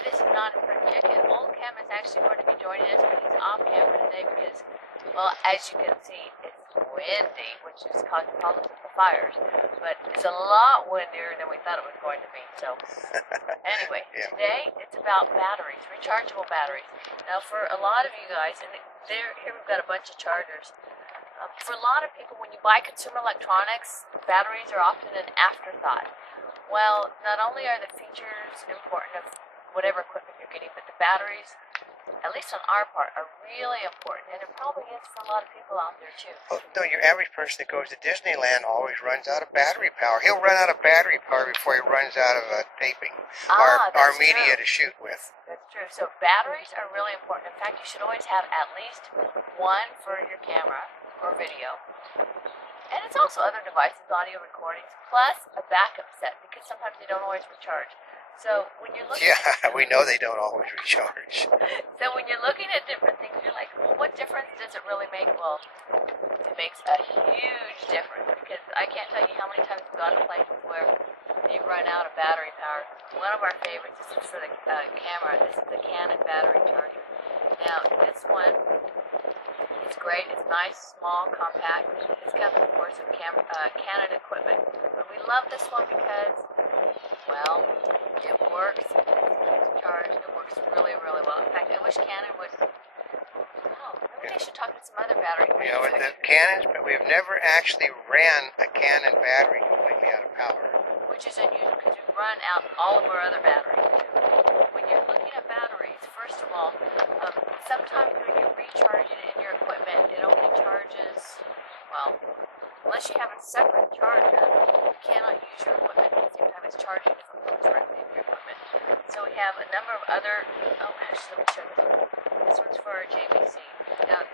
Hi, this is Notaspringchick and Oldecam is actually going to be joining us, but he's off camera today because, well, as you can see, it's windy, which is causing problems with the fires. But it's a lot windier than we thought it was going to be. So, anyway, today it's about batteries, rechargeable batteries. Now, for a lot of you guys, and here we've got a bunch of chargers. For a lot of people, when you buy consumer electronics, batteries are often an afterthought. Well, not only are the features important of whatever equipment you're getting, but the batteries, at least on our part, are really important, and it probably is for a lot of people out there too. Well, no, your average person that goes to Disneyland always runs out of battery power. He'll run out of battery power before he runs out of taping or media to shoot with. That's true. So batteries are really important. In fact, you should always have at least one for your camera or video. And it's also other devices, audio recordings, plus a backup set, because sometimes they don't always recharge. So when you're looking we know they don't always recharge. So when you're looking at different things, you're like, well, what difference does it really make? Well, it makes a huge difference, because I can't tell you how many times we've gone to places where you run out of battery power. One of our favorites, this is for the camera, this is the Canon battery charger. Now, this one, it's great. It's nice, small, compact. It's got, of course, some Canon equipment. But we love this one because, well, it works. It's charged. It works really, really well. In fact, I wish Canon would. Oh, maybe they should talk to some other battery companies. Yeah, with the Canons, but we've never actually ran a Canon battery completely out of power. Which is unusual because we've run out all of our other batteries too. When you're looking at batteries, first of all, sometimes when you recharge it in your equipment, it only charges, well, unless you have a separate charger, you cannot use your equipment at the same time it's charging directly into your equipment. So we have a number of other, oh gosh, let me show you. This one's for our JVC. Now,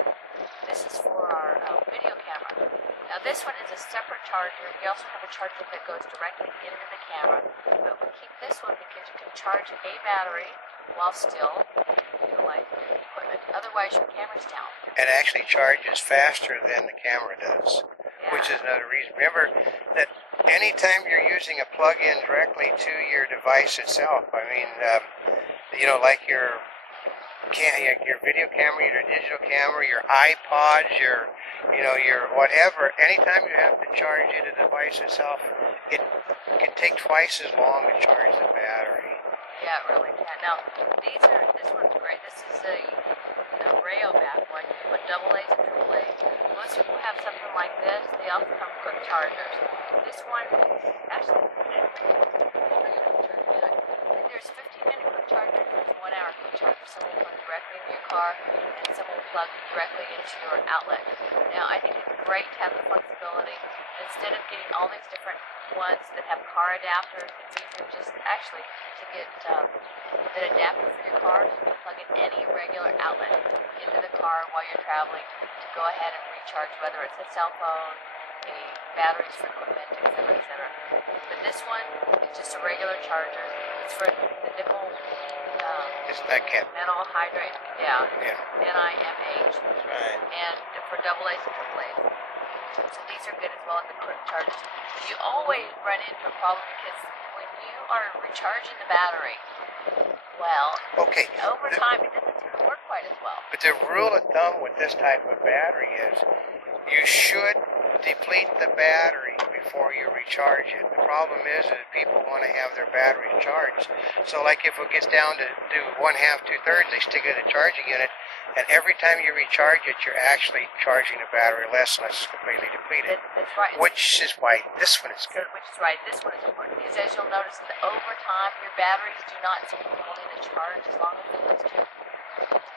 this is for our video camera. Now, this one is a separate charger. We also have a charger that goes directly into the camera, but we keep this one because you can charge a battery while still utilizing the equipment. Otherwise, your camera's down. It actually charges faster than the camera does, which is another reason. Remember that anytime you're using a plug-in directly to your device itself, I mean, like your video camera, your digital camera, your iPods, your whatever, anytime you have to charge the device itself, it can take twice as long to charge the battery. Yeah, it really can. Now, this one's great. This is a rail back one. You put AA's and AAA's. Most people have something like this. They also come quick chargers. This one, actually, there's 15-minute quick chargers, there's 1-hour quick chargers. Some will plug directly into your car, and some will plug directly into your outlet. Now, I think it's great to have the flexibility. Instead of getting all these different ones that have car adapters, it's easier just actually to get an adapter for your car, plug in any regular outlet into the car while you're traveling to go ahead and recharge, whether it's a cell phone, batteries for equipment, etc., etc. But this one is just a regular charger. It's for the nickel metal hydrate, NIMH, right. And for AA's and AAA's. So these are good as well as the quick chargers. You always run into a problem because when you are recharging the battery, well, over time it doesn't seem to work quite as well. But the rule of thumb with this type of battery is you should deplete the battery before you recharge it. The problem is that people want to have their batteries charged. So like if it gets down to do 1/2, 2/3, they stick it in a charging unit, and every time you recharge it, you're actually charging the battery less unless it's completely depleted. That's right. Which is why this one is good. Which is right. This one is important because as you'll notice that over time, your batteries do not seem to be holding the charge as long as they used to.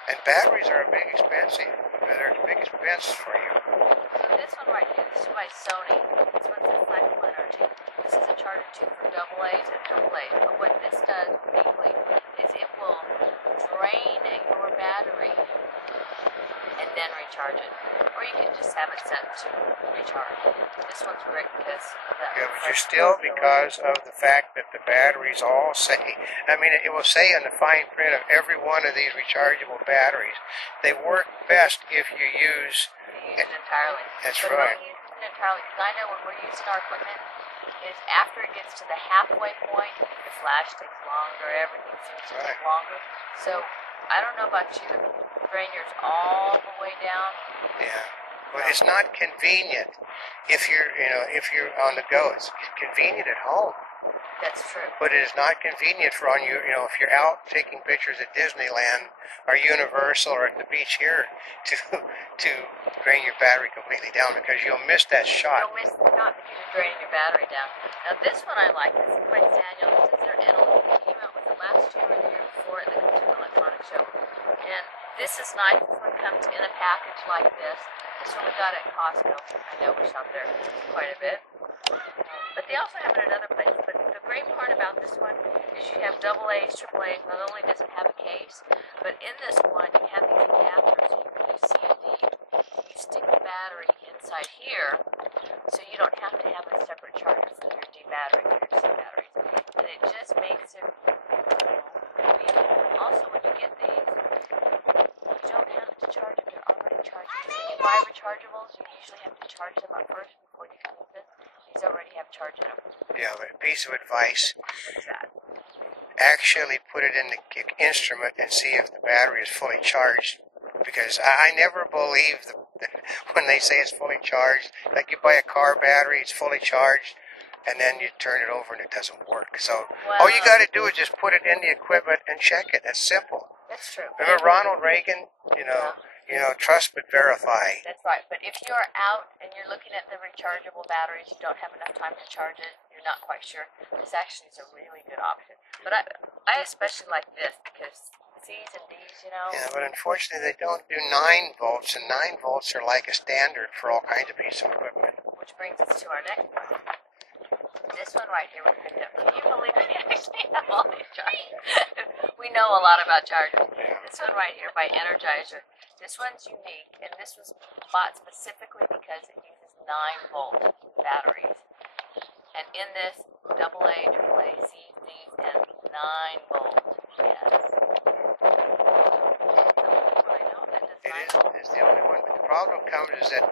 And batteries are a big expense. They're a big expense for you. So this one right here, this is by Sony. This one's a cycle energy. This is a charger too for AA's and AAA's. But what this does basically is it will drain your battery and then recharge it. Or you can just have it set to recharge. This one's great because of that. Yeah, but you're still, because of the fact that the batteries all say, I mean, it will say in the fine print of every one of these rechargeable batteries, they work best if you use it entirely. That's but right. Don't use it entirely, because I know when we're using our equipment, is after it gets to the halfway point, the flash takes longer, everything seems to take longer. So, I don't know about you, drain yours all the way down. Yeah. Well, it's not convenient if you're on the go. It's convenient at home. That's true. But it is not convenient for on you, if you're out taking pictures at Disneyland or Universal or at the beach here to drain your battery completely down, because you'll miss that shot. You'll miss not because you're draining your battery down. Now this one I like. This is by Daniel. This is their NLE. They came out with it last year or the year before at the Consumer Electronics Show. And this is nice. This one comes in a package like this. This one we got at Costco. I know we shop there quite a bit. But they also have it at other places. But the great part about this one is you have AA's, AAA's. Not only does it have a case, but in this one you have these adapters. You use C and D. You stick the battery inside here, so you don't have to have a separate charger for your D batteries or your C batteries. And it just makes it convenient. Also, when you get these, you don't have to charge them. They're already charged. When you buy rechargeables, you usually have to charge them up first before you use this. These already have charge in them. Yeah, but a piece of advice: What's that? actually put it in the instrument and see if the battery is fully charged. Because I never believe when they say it's fully charged. Like you buy a car battery, it's fully charged, and then you turn it over and it doesn't work. So all you got to do is just put it in the equipment and check it. That's simple. That's true. Remember Ronald Reagan? Trust but verify. That's right. But if you're out and you're looking at the rechargeable batteries, you don't have enough time to charge it, you're not quite sure, this actually is a really good option. But I especially like this because C's and D's, Yeah, but unfortunately they don't do 9 volts, and 9 volts are like a standard for all kinds of pieces of equipment. Which brings us to our next one. This one right here we picked up. Can you believe we actually have all these chargers? We know a lot about chargers. This one right here by Energizer. This one's unique, and this was bought specifically because it uses 9-volt batteries. And in this, AA, AAA, C's, D's, and 9-volt. Yes. It's the only one, but the problem comes is that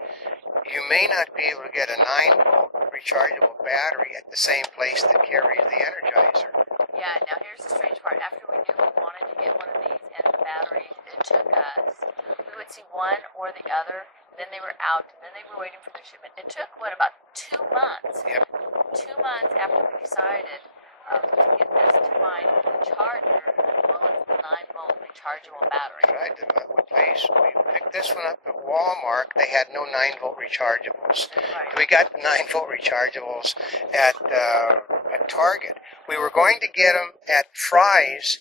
you may not be able to get a 9-volt rechargeable battery at the same place that carries the Energizer. Yeah, now here's the strange part. After we knew we wanted to get one of these and the batteries, it took us, we would see one or the other, then they were out, and then they were waiting for their shipment. It took, about 2 months? Yep. 2 months after we decided to get this to find the charger as well as the 9-volt rechargeable battery. Right, we picked this one up at Walmart. They had no 9-volt rechargeables. Right. We got the 9-volt rechargeables at Target. We were going to get them at Fry's,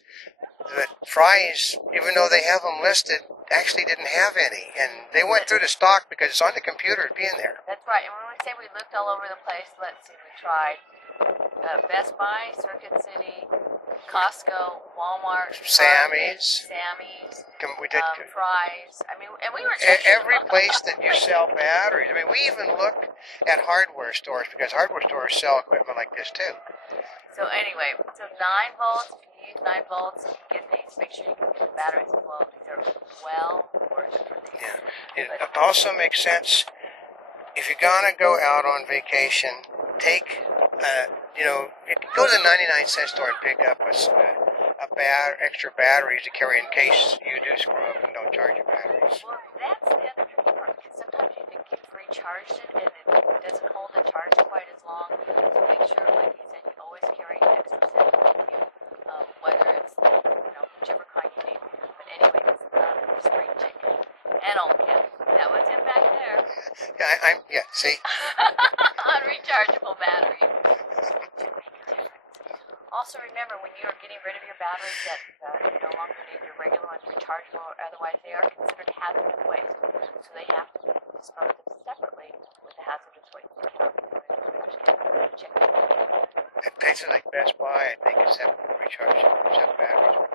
but Fry's, even though they have them listed, actually didn't have any. And they went through the stock because it's on the computer, it'd be in there. That's right. And when we say we looked all over the place, let's see, we tried Best Buy, Circuit City, Costco, Walmart, Sammy's. We did Fry's. I mean, and we were checking every place that you sell batteries. I mean, we even looked at hardware stores because hardware stores sell equipment like this too. So anyway, 9 volts. If you use 9 volts, you get these. Make sure you get the batteries as well. These are well worth it for these. Yeah. It also makes sense if you're gonna go out on vacation. Take, go to the 99-cent store and pick up extra batteries to carry in case you do screw up and don't charge your batteries. Well, that's the other tricky part, because sometimes you think you've recharged it and it doesn't hold the charge quite as long. So make sure, like you said, you always carry an extra set with you, whether it's, whichever kind you need. But anyway, this is Notaspringchick and Oldecam. That was him back there. Yeah, see? On rechargeable batteries. Also remember, when you are getting rid of your batteries that you no longer need, your regular ones, rechargeable or otherwise, they are considered hazardous waste. So they have to be disposed of separately with the hazardous waste. Check it out. At places like Best Buy, I think it's rechargeable batteries.